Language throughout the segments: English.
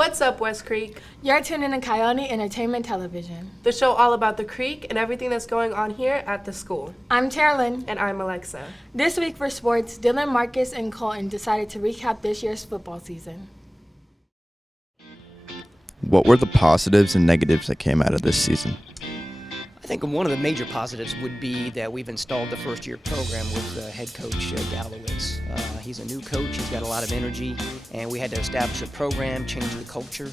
What's up, West Creek? You're tuning in to Coyote Entertainment Television, The show all about the Creek and everything that's going on here at the school. I'm Taralyn. And I'm Alexa. This week for sports, Dylan, Marcus, and Colton decided to recap this year's football season. What were the positives and negatives that came out of this season? I think one of the major positives would be that we've installed the first-year program with head coach Galowitz. He's a new coach. He's got a lot of energy, and we had to establish a program, change the culture.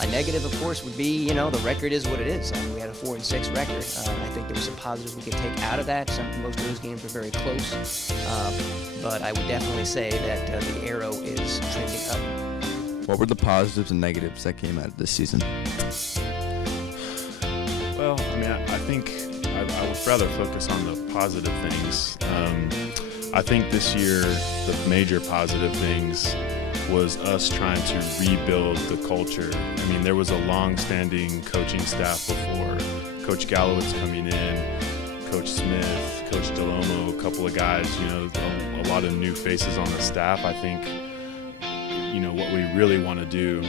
A negative, of course, would be, the record is what it is. I mean, we had a 4-6 record. I think there were some positives we could take out of that. Most of those games were very close, but I would definitely say that the arrow is trending up. What were the positives and negatives that came out of this season? Well, I think I would rather focus on the positive things. I think this year the major positive things was us trying to rebuild the culture. There was a long-standing coaching staff before Coach Galowitz coming in, Coach Smith, Coach Delomo, a couple of guys, a lot of new faces on the staff. I think, what we really want to do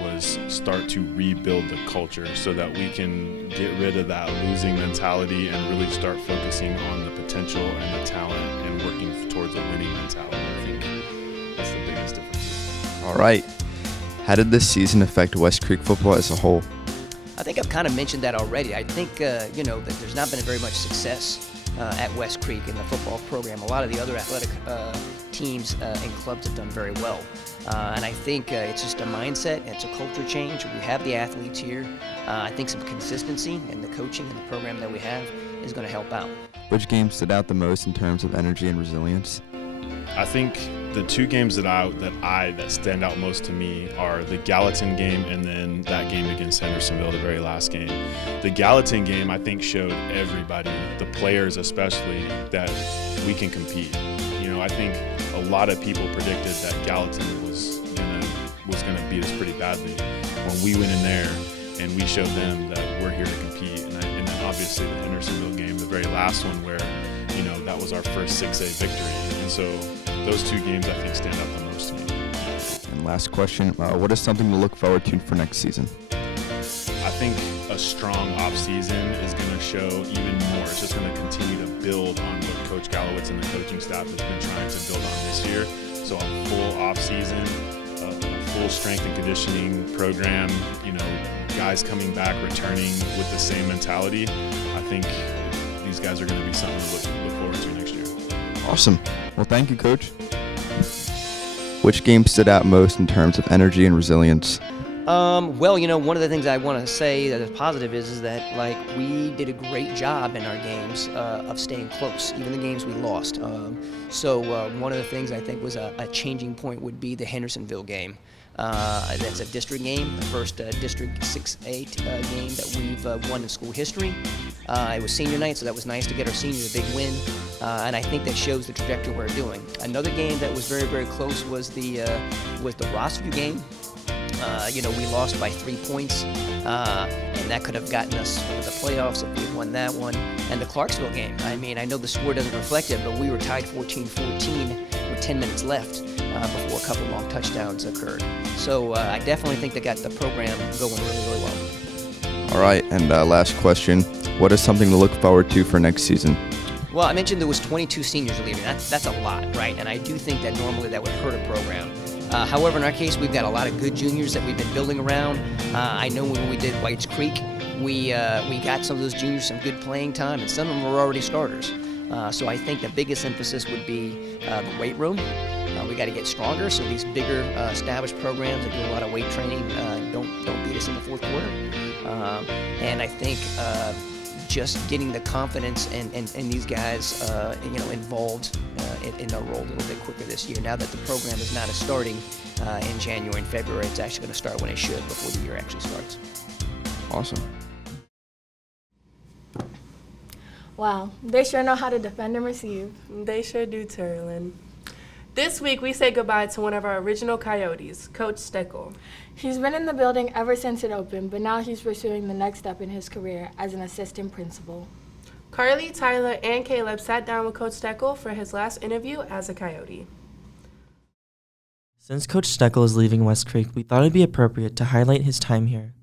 was start to rebuild the culture so that we can get rid of that losing mentality and really start focusing on the potential and the talent and working towards a winning mentality. I think that's the biggest difference. All right. How did this season affect West Creek football as a whole? I think I've kind of mentioned that already. I think, that there's not been very much success at West Creek in the football program. A lot of the other athletic teams and clubs have done very well. And I think it's just a mindset, it's a culture change. We have the athletes here. I think some consistency in the coaching and the program that we have is going to help out. Which game stood out the most in terms of energy and resilience? I think the two games that stand out most to me are the Gallatin game and then that game against Hendersonville, the very last game. The Gallatin game, I think, showed everybody, the players especially, that we can compete. I think a lot of people predicted that Gallatin was gonna beat us pretty badly. When we went in there and we showed them that we're here to compete, and then obviously the Hendersonville game, the very last one where that was our first 6A victory. And so those two games I think stand out the most to me. And last question, what is something to look forward to for next season? I think a strong off-season is going to show even more. It's just going to continue to build on what Coach Galowitz and the coaching staff has been trying to build on this year. So a full off-season, a full strength and conditioning program, guys coming back, returning with the same mentality. I think these guys are going to be something to look forward to next year. Awesome. Well, thank you, Coach. Which game stood out most in terms of energy and resilience? One of the things I want to say that is positive is that, we did a great job in our games of staying close, even the games we lost. So one of the things I think was a changing point would be the Hendersonville game. That's a district game, the first District 6A game that we've won in school history. It was senior night, so that was nice to get our seniors a big win, and I think that shows the trajectory we're doing. Another game that was very, very close was the Rossview game. We lost by 3 points, and that could have gotten us into the playoffs if we had won that one. And the Clarksville game, I know the score doesn't reflect it, but we were tied 14-14 with 10 minutes left before a couple long touchdowns occurred. So I definitely think they got the program going really, really well. All right, and last question, what is something to look forward to for next season? Well, I mentioned there was 22 seniors leaving. That's a lot, right? And I do think that normally that would hurt a program. However, in our case, we've got a lot of good juniors that we've been building around. I know when we did Whites Creek, we got some of those juniors some good playing time, and some of them were already starters. So I think the biggest emphasis would be the weight room. We got to get stronger, so these bigger established programs that do a lot of weight training don't beat us in the fourth quarter. And I think just getting the confidence and these guys involved in their role a little bit quicker this year. Now that the program is not starting in January and February, it's actually going to start when it should before the year actually starts. Awesome. Wow, they sure know how to defend and receive. They sure do, Taralyn. This week, we say goodbye to one of our original Coyotes, Coach Steckel. He's been in the building ever since it opened, but now he's pursuing the next step in his career as an assistant principal. Karlee, Tyler, and Kaleb sat down with Coach Steckel for his last interview as a Coyote. Since Coach Steckel is leaving West Creek, we thought it would be appropriate to highlight his time here.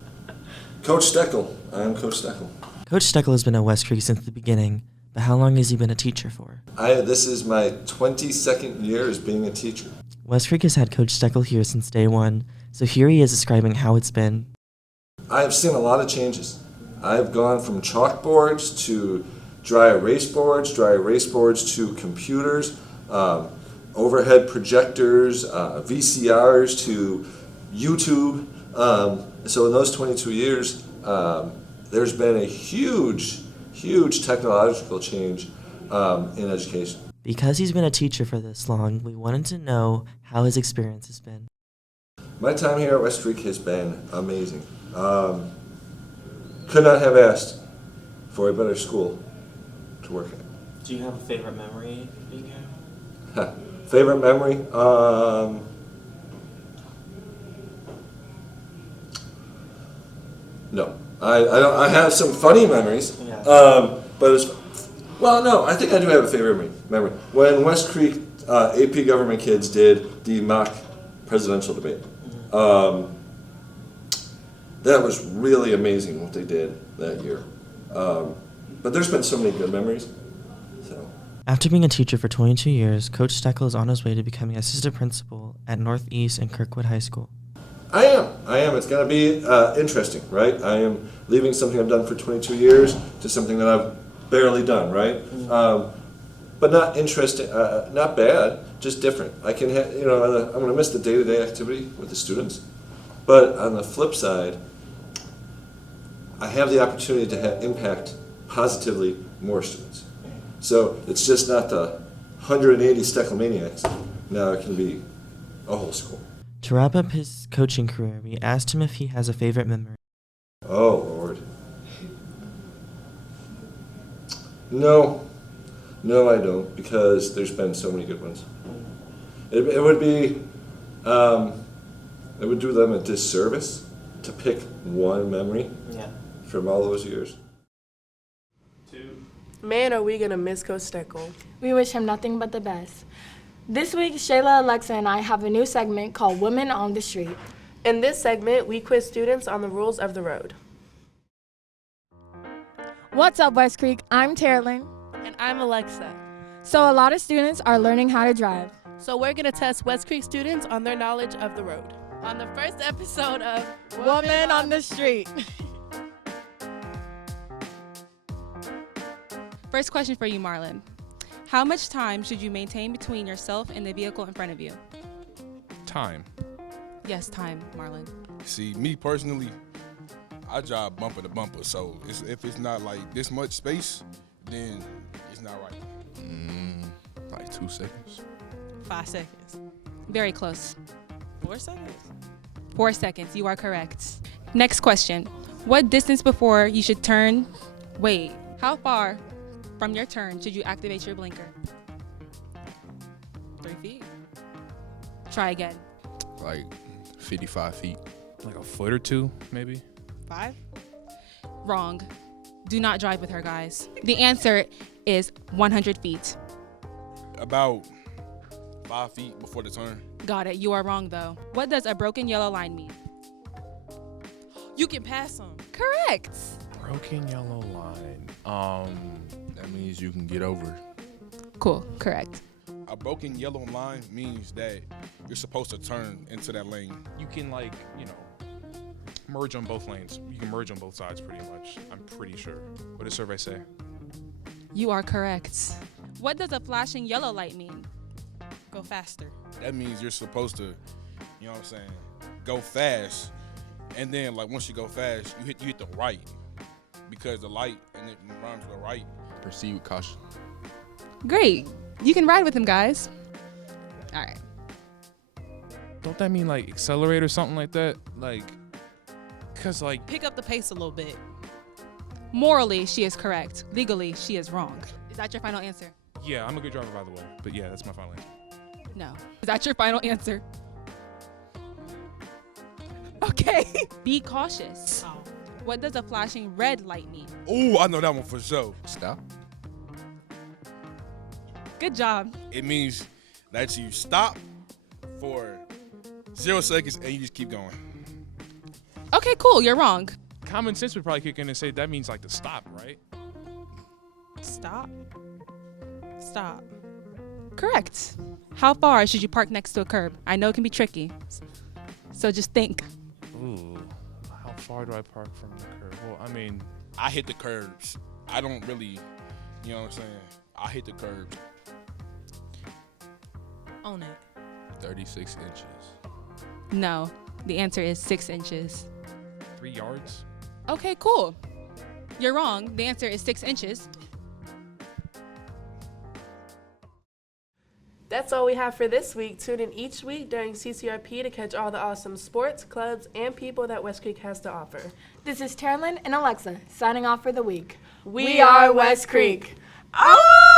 Coach Steckel. I am Coach Steckel. Coach Steckel has been at West Creek since the beginning, but how long has he been a teacher for? This is my 22nd year as being a teacher. West Creek has had Coach Steckel here since day one, so here he is describing how it's been. I have seen a lot of changes. I've gone from chalkboards to dry erase boards to computers, overhead projectors, VCRs to YouTube. So in those 22 years, there's been a huge technological change in education. Because he's been a teacher for this long, we wanted to know how his experience has been. My time here at West Creek has been amazing. Could not have asked for a better school to work at. Do you have a favorite memory being here? Favorite memory? No. I have some funny memories. Yeah. But I think I do have a favorite memory. When West Creek AP Government kids did the mock presidential debate. That was really amazing what they did that year. But there's been so many good memories. So. After being a teacher for 22 years, Coach Steckel is on his way to becoming assistant principal at Northeast and Kirkwood High School. I am. It's going to be interesting, right? I am leaving something I've done for 22 years to something that I've barely done, right? But not interesting, not bad, just different. I can, I'm going to miss the day-to-day activity with the students. But on the flip side, I have the opportunity to impact positively more students. So it's just not the 180 Steckelmaniacs. Now it can be a whole school. To wrap up his coaching career, we asked him if he has a favorite memory. Oh, Lord. No, I don't, because there's been so many good ones. It would be, it would do them a disservice to pick one memory from all those years. Man, are we going to miss Coach Steckel. We wish him nothing but the best. This week, Shayla, Alexa, and I have a new segment called Women on the Street. In this segment, we quiz students on the rules of the road. What's up, West Creek? I'm Taralyn. And I'm Alexa. So a lot of students are learning how to drive. So we're going to test West Creek students on their knowledge of the road. On the first episode of Women on the Street. First question for you, Marlon. How much time should you maintain between yourself and the vehicle in front of you? Time. Yes, time, Marlon. See, me personally, I drive bumper to bumper, so if it's not like this much space, then it's not right. Like 2 seconds. 5 seconds. Very close. 4 seconds? 4 seconds, you are correct. Next question. What distance before you should turn? Wait, how far from your turn should you activate your blinker? 3 feet? Try again. Like 55 feet. Like a foot or two, maybe? 5? Wrong. Do not drive with her, guys. The answer is 100 feet. About 5 feet before the turn. Got it. You are wrong, though. What does a broken yellow line mean? You can pass them. Correct. Broken yellow line. That means you can get over. Cool. Correct. A broken yellow line means that you're supposed to turn into that lane. You can, merge on both lanes. You can merge on both sides pretty much. I'm pretty sure. What does survey say? You are correct. What does a flashing yellow light mean? Go faster. That means you're supposed to, go fast. And then, once you go fast, you hit the right. Because the light and it rhymes with right. Proceed with caution. Great. You can ride with him, guys. All right. Don't that mean accelerate or something like that? Because Pick up the pace a little bit. Morally, she is correct. Legally, she is wrong. Is that your final answer? yeah, I'm a good driver by the way. But yeah, that's my final answer. No. Is that your final answer? Okay. Be cautious. Oh. What does a flashing red light mean? Ooh, I know that one for sure. Stop. Good job. It means that you stop for 0 seconds, and you just keep going. Okay, cool. You're wrong. Common sense would probably kick in and say that means like to stop, right? Stop. Stop. Correct. How far should you park next to a curb? I know it can be tricky. So just think. Ooh, how far do I park from the curb? Well, I mean, I hit the curbs. I don't really, you know what I'm saying? I hit the curbs. Own it. 36 inches. No. The answer is 6 inches. 3 yards? Okay, cool. You're wrong. The answer is 6 inches. That's all we have for this week. Tune in each week during CCRP to catch all the awesome sports, clubs, and people that West Creek has to offer. This is Taralyn and Alexa signing off for the week. We are West Creek. Oh!